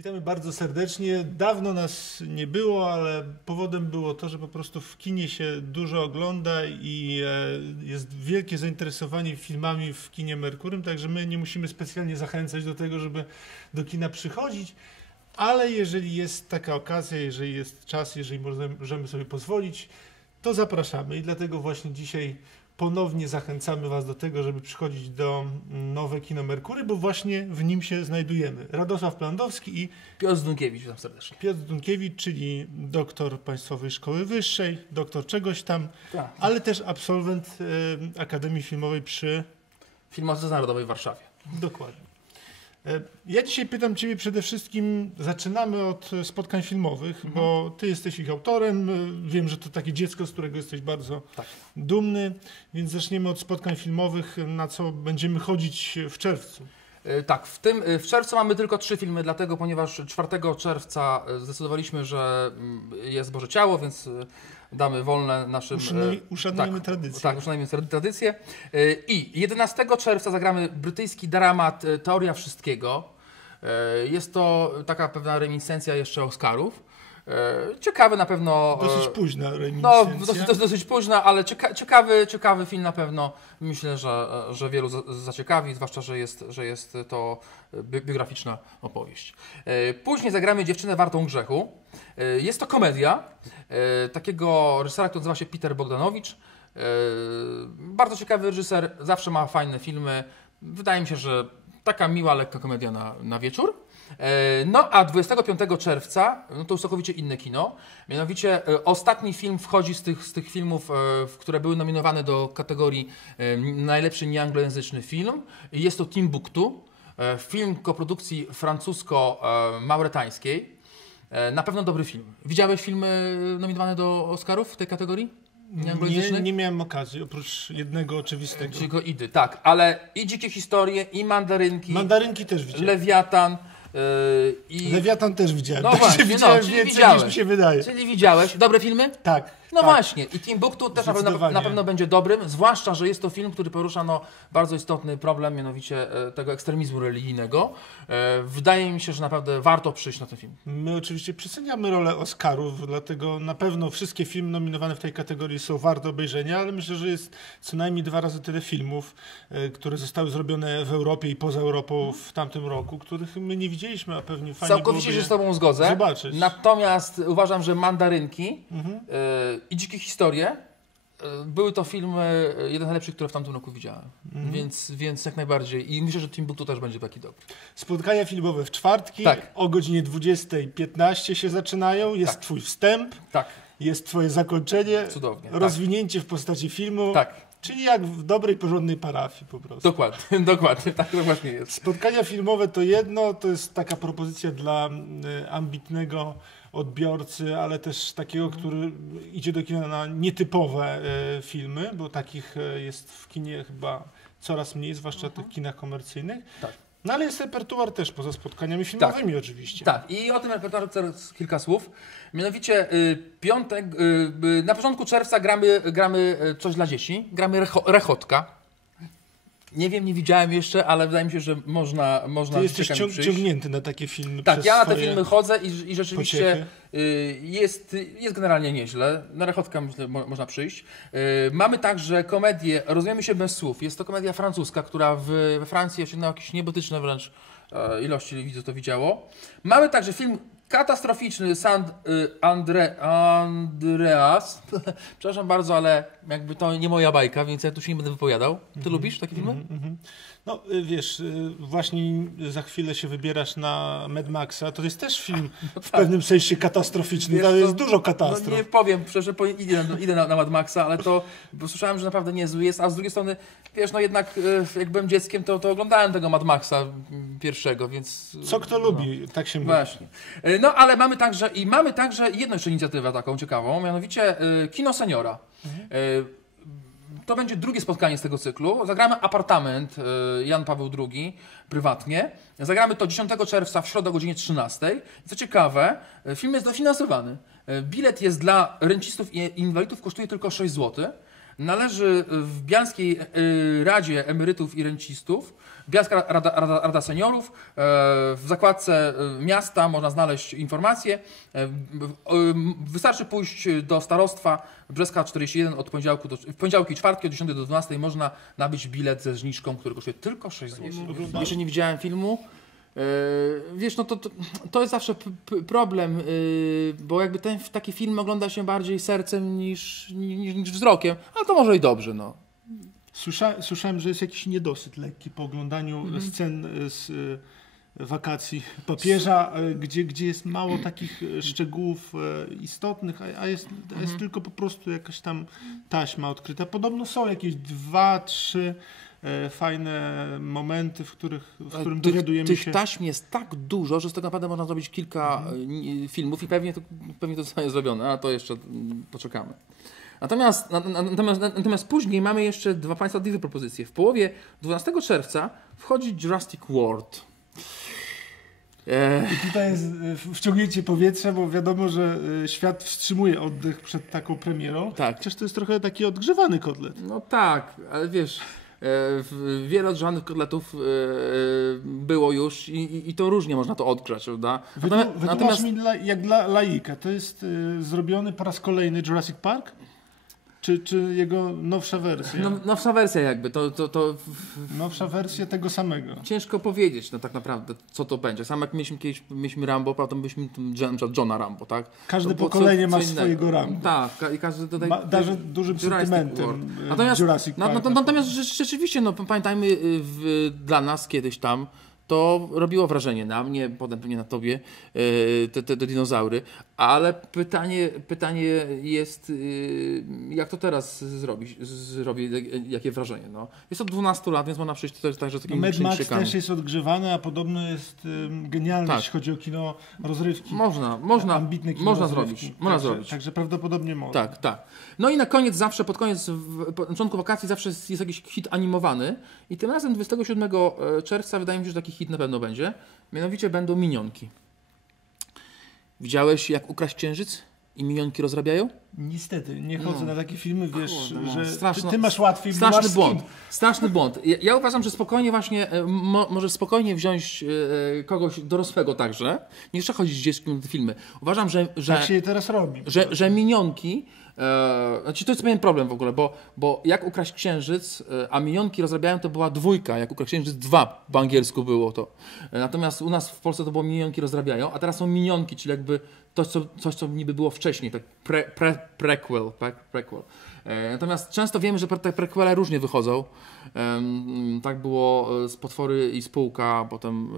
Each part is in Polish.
Witamy bardzo serdecznie. Dawno nas nie było, ale powodem było to, że po prostu w kinie się dużo ogląda i e, jest wielkie zainteresowanie filmami w kinie Merkurym, także my nie musimy specjalnie zachęcać do tego, żeby do kina przychodzić. Ale jeżeli jest taka okazja, jeżeli jest czas, jeżeli możemy sobie pozwolić, to zapraszamy i dlatego właśnie dzisiaj ponownie zachęcamy Was do tego, żeby przychodzić do nowe kino Merkury, bo właśnie w nim się znajdujemy. Radosław Plandowski i Piotr Dunkiewicz, witam serdecznie. Piotr Dunkiewicz, czyli doktor Państwowej Szkoły Wyższej, doktor czegoś tam, Tak. ale też absolwent e, Akademii Filmowej przy... Filmotece Narodowej w Warszawie. Dokładnie. E, Ja dzisiaj pytam Ciebie przede wszystkim, zaczynamy od spotkań filmowych, Mhm. bo Ty jesteś ich autorem, e, wiem, że to takie dziecko, z którego jesteś bardzo Tak. dumny, więc zaczniemy od spotkań filmowych, na co będziemy chodzić w czerwcu. E, Tak, w, tym, e, w czerwcu mamy tylko trzy filmy, dlatego ponieważ 4 czerwca e, zdecydowaliśmy, że mm, jest Boże Ciało, więc damy wolne naszym... Uszanuj, uszanujmy tak, tradycję. Tak, uszanujmy trad- tradycję. I 11 czerwca zagramy brytyjski dramat Teoria Wszystkiego. Jest to taka pewna reminiscencja jeszcze Oscarów. E, Ciekawy na pewno... e, Dosyć późna No, dosyć, dosyć, dosyć późna, ale cieka, ciekawy, ciekawy film na pewno. Myślę, że, że wielu za- zaciekawi, zwłaszcza, że jest, że jest to bi- biograficzna opowieść. E, Później zagramy Dziewczynę wartą grzechu. Jest to komedia takiego reżysera, który nazywa się Peter Bogdanowicz. Bardzo ciekawy reżyser, zawsze ma fajne filmy. Wydaje mi się, że taka miła, lekka komedia na, na wieczór. E, No a 25 czerwca, no to już całkowicie inne kino, mianowicie e, ostatni film wchodzi z tych, z tych filmów, e, w- które były nominowane do kategorii najlepszy nieanglojęzyczny film. Jest to Timbuktu, film koprodukcji francusko-mauretańskiej. Na pewno dobry film. Widziałeś filmy nominowane do Oscarów w tej kategorii? Nie, nie miałem okazji, oprócz jednego oczywistego. Czyli go idy, tak, ale i dzikie historie, i mandarynki, Mandarynki też widziałem. lewiatan yy, i. Lewiatan też widziałem. No Także właśnie, no, widziałem czyli więcej widziałeś. niż mi się wydaje. Czyli widziałeś dobre filmy? Tak. No tak. właśnie, i Timbuktu też na na pewno będzie dobrym, zwłaszcza, że jest to film, który porusza no, bardzo istotny problem, mianowicie e, tego ekstremizmu religijnego. E, wydaje mi się, że naprawdę warto przyjść na ten film. My oczywiście przeceniamy rolę Oscarów, dlatego na pewno wszystkie filmy nominowane w tej kategorii są warte obejrzenia, ale myślę, że jest co najmniej dwa razy tyle filmów, e, które zostały zrobione w Europie i poza Europą w tamtym roku, których my nie widzieliśmy, a pewnie fajnie Całkowicie się z Tobą zgodzę. zobaczyć. Natomiast uważam, że mandarynki Mhm. E, i dzikie historie e, były to filmy, e, jeden z najlepszych, które w tamtym roku widziałem. Mhm. Więc, więc jak najbardziej. I myślę, że Timbuktu też będzie taki dobry. Spotkania filmowe w czwartki Tak. o godzinie 20.15 się zaczynają, jest Tak. twój wstęp, Tak, jest twoje zakończenie, cudownie. rozwinięcie w postaci filmu, Tak, tak czyli jak w dobrej, porządnej parafii po prostu. dokładnie, dokładnie, tak to właśnie jest. Spotkania filmowe to jedno, to jest taka propozycja dla y, ambitnego odbiorcy, ale też takiego, Mhm. który idzie do kina na nietypowe y, filmy, bo takich y, jest w kinie chyba coraz mniej, zwłaszcza w tych kinach komercyjnych. Mhm. Tak. No ale jest repertuar też poza spotkaniami filmowymi oczywiście. Tak, i o tym repertuarze kilka słów. Mianowicie y, piątek, y, y, na początku czerwca gramy, gramy coś dla dzieci, gramy recho, rechotka. Nie wiem, nie widziałem jeszcze, ale wydaje mi się, że można, można Ty jesteś ciąg, przyjść. ciągnięty na takie filmy Tak, ja na te filmy chodzę i, i rzeczywiście y, jest, jest generalnie nieźle. Na rechotka myślę, mo, można przyjść. Y, mamy także komedię Rozumiemy się bez słów. Jest to komedia francuska, która w, we Francji osiągnęła jakieś niebotyczne wręcz e, ilości widzów to widziało. Mamy także film katastroficzny Sand y, Andre, Andreas. Przepraszam bardzo, ale jakby to nie moja bajka, więc ja tu się nie będę wypowiadał. Ty lubisz takie filmy? Mhm, mhm. No y, wiesz, y, właśnie za chwilę się wybierasz na Mad Maxa. To jest też film w pewnym sensie katastroficzny. Wiesz Tam jest dużo No katastrof. nie powiem, szczerze, idę, na- idę na, na Mad Maxa, ale to słyszałem, że naprawdę niezły jest, a z drugiej strony, wiesz, no jednak jak byłem dzieckiem, to, to oglądałem tego Mad Maxa mm, pierwszego, więc... Co kto no. lubi, tak się mówi. Właśnie. No ale mamy także i mamy także jedną jeszcze inicjatywę taką ciekawą, mianowicie e, Kino Seniora. E, To będzie drugie spotkanie z tego cyklu. Zagramy apartament e, Jan Paweł II prywatnie. Zagramy to 10 czerwca w środę o godzinie 13. Co ciekawe, film jest dofinansowany. Bilet jest dla rencistów i inwalidów kosztuje tylko 6 zł. Należy w Bialskiej y, Radzie Emerytów i Rencistów, Bialska Rada, Rada, Rada Seniorów, e, w zakładce e, miasta można znaleźć informacje. E, Wystarczy pójść do starostwa Brzeska 41 od poniedziałku do, w poniedziałki i czwartki od 10 do 12 można nabyć bilet ze zniżką, który kosztuje tylko 6 zł. Jeszcze nie widziałem filmu. E, Wiesz, no to, to, to jest zawsze problem, yy, bo jakby ten, taki film ogląda się bardziej sercem niż, niż, niż wzrokiem, ale to może i dobrze, no. Słysza, słyszałem, że jest jakiś niedosyt lekki po oglądaniu Mhm. scen z e, wakacji papieża, e, gdzie, gdzie jest mało takich e, szczegółów istotnych, a, a, jest, a jest tylko po prostu jakaś tam taśma odkryta. Podobno są jakieś dwa, trzy fajne momenty, w, których, w którym tych, dowiadujemy tych się... taśm jest tak dużo, że z tego naprawdę można zrobić kilka Mhm. y, filmów i pewnie to, pewnie to zostanie zrobione, a to jeszcze mm, poczekamy. Natomiast, na- na- natomiast, natomiast później mamy jeszcze dwa Państwa dwie propozycje. W połowie 12 czerwca wchodzi Jurassic World. E, I tutaj jest e, wciągnięcie powietrza, bo wiadomo, że e, świat wstrzymuje oddech przed taką premierą. Tak. Chociaż to jest trochę taki odgrzewany kotlet. No tak, ale wiesz, e, wiele odgrzanych kotletów e, było już i, i, i to różnie można to odgrzać, prawda? Natomiast, Wytłumacz natomiast mi dla, jak dla laika, to jest y, zrobiony po raz kolejny Jurassic Park? Czy, czy jego nowsza wersja? no, nowsza wersja jakby, to, to, to Nowsza wersja tego samego. ciężko powiedzieć no, tak naprawdę, co to będzie. Sam jak mieliśmy kiedyś mieliśmy Rambo, prawda, przykład Johna Rambo, tak? Każde To pokolenie co- ma co swojego Rambo. Tak, i każdy tutaj... Ma, darze dużym sentymentem y, Natomiast, Jurassic Park. na, natomiast rze- rzeczywiście, no, pamiętajmy, y, w, dla nas kiedyś tam to robiło wrażenie na mnie, potem pewnie na tobie, y, te, te, te dinozaury, ale pytanie, pytanie jest, y, jak to teraz zrobi, zrobi jakie wrażenie. No. Jest od 12 lat, więc można przejść też także z no, takimi Mad Max przykrzykami. też jest odgrzewany, a podobno jest genialny, Tak. jeśli chodzi o kino rozrywki. Można, można, Ambitne kino można rozrywki. zrobić, można także, zrobić. Także prawdopodobnie można. Tak, tak. No i na koniec zawsze, pod koniec, po początku wakacji zawsze jest, jest jakiś hit animowany i tym razem 27 czerwca wydaje mi się, że taki hit na pewno będzie. Mianowicie będą minionki. Widziałeś jak ukraść księżyc i minionki rozrabiają? Niestety, nie chodzę No. na takie filmy, wiesz, Kurde, no. że ty, Straszno- ty masz łatwiej, Straszny masz błąd. Straszny błąd. Ja, ja uważam, że spokojnie właśnie, e, mo, możesz spokojnie wziąć e, kogoś dorosłego także. Nie trzeba chodzić z dzieckiem na te filmy. Uważam, że, że Tak się je teraz robi. że, że minionki. E, znaczy to jest pewien problem w ogóle, bo, bo jak ukraść księżyc, e, a minionki rozrabiają, to była dwójka, jak ukraść księżyc dwa po angielsku było to. E, natomiast u nas w Polsce to było minionki rozrabiają, a teraz są minionki, czyli jakby coś, co, coś, co niby było wcześniej, tak pre, pre, prequel. Pre, prequel. E, natomiast często wiemy, że te prequele różnie wychodzą. Tak było e, z Potwory i Spółka, potem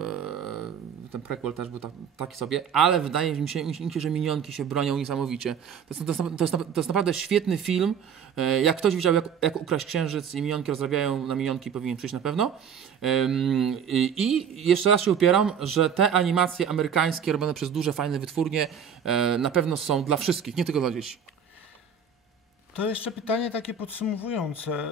e, ten prequel też był ta, taki sobie, ale wydaje mi się, mi się, że minionki się bronią niesamowicie. To jest, to, jest, to, jest, to jest naprawdę świetny film. Jak ktoś widział, jak, jak ukraść księżyc i minionki rozrabiają, na minionki powinien przyjść na pewno. I, jeszcze raz się upieram, że te animacje amerykańskie robione przez duże, fajne wytwórnie na pewno są dla wszystkich, nie tylko dla dzieci. To jeszcze pytanie takie podsumowujące.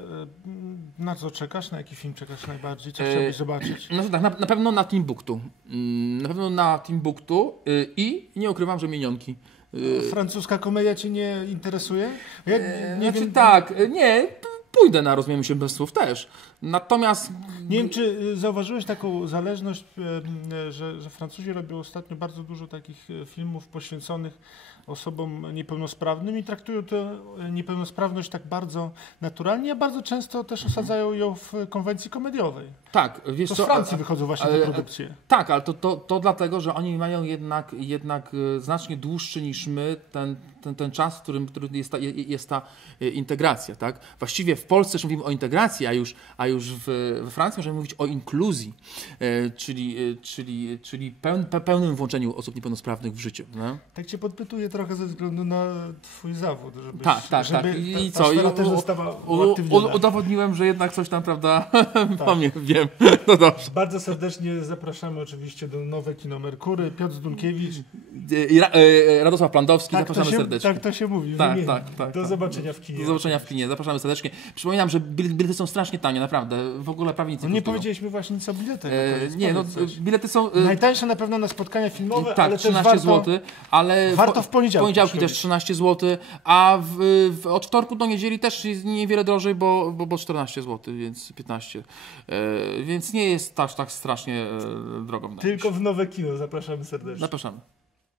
Y, Na co czekasz? Na jaki film czekasz najbardziej? Co E, chciałbyś zobaczyć? No tak, na, na pewno na Timbuktu. Mm, Na pewno na Timbuktu y, i nie ukrywam, że minionki. Y, Francuska komedia cię nie interesuje? Ja e, nie, znaczy wiem, tak, nie, pójdę na Rozumiemy się bez słów też. Natomiast nie wiem, czy y, zauważyłeś taką zależność, y, y, że, że Francuzi robią ostatnio bardzo dużo takich filmów poświęconych osobom niepełnosprawnym i traktują tę niepełnosprawność tak bardzo naturalnie, a bardzo często też osadzają ją w konwencji komediowej. tak, wiesz To z co, Francji a- wychodzą właśnie ale- te produkcje. Tak, ale to, to, to dlatego, że oni mają jednak, jednak e, znacznie dłuższy niż my ten, ten, ten czas, w którym, którym jest ta, je- jest ta e, integracja. Tak? Właściwie w Polsce już mówimy o integracji, a już, a już w, we Francji możemy mówić o inkluzji, e, czyli, e, czyli, czyli pełn, pe- pełnym włączeniu osób niepełnosprawnych w życie. No? Tak cię podpytuję trochę ze względu na twój zawód, żebyś, Tak, tak, żeby tak. I, ta, ta co? I też została u- uaktywniona. u- udowodniłem, że jednak coś tam, prawda, pamiętam, wiem. No dobrze. Bardzo serdecznie zapraszamy oczywiście do Nowe Kino Merkury. Piotr Zdunkiewicz, I Ra- e, Radosław Plandowski, Tak zapraszamy się, serdecznie. tak to się mówi. Tak, tak, tak, Do tak. zobaczenia w kinie. Do zobaczenia w kinie, zapraszamy serdecznie. Przypominam, że bilety są strasznie tanie, naprawdę. W ogóle prawie nic No nie nie kosztują. powiedzieliśmy właśnie nic o biletach. E, Powiedz nie, no coś. bilety są... e, Najtańsze na pewno na spotkania filmowe, tak, ale 13 też warto... zł, ale warto w poniedziałki poniedziałki też przychodzić. 13 zł, a w, w, od wtorku do niedzieli też jest niewiele drożej, bo, bo, bo 14 zł, więc 15. E, więc nie jest aż tak strasznie e, drogo. Tylko w nowe kino zapraszamy serdecznie. Zapraszamy.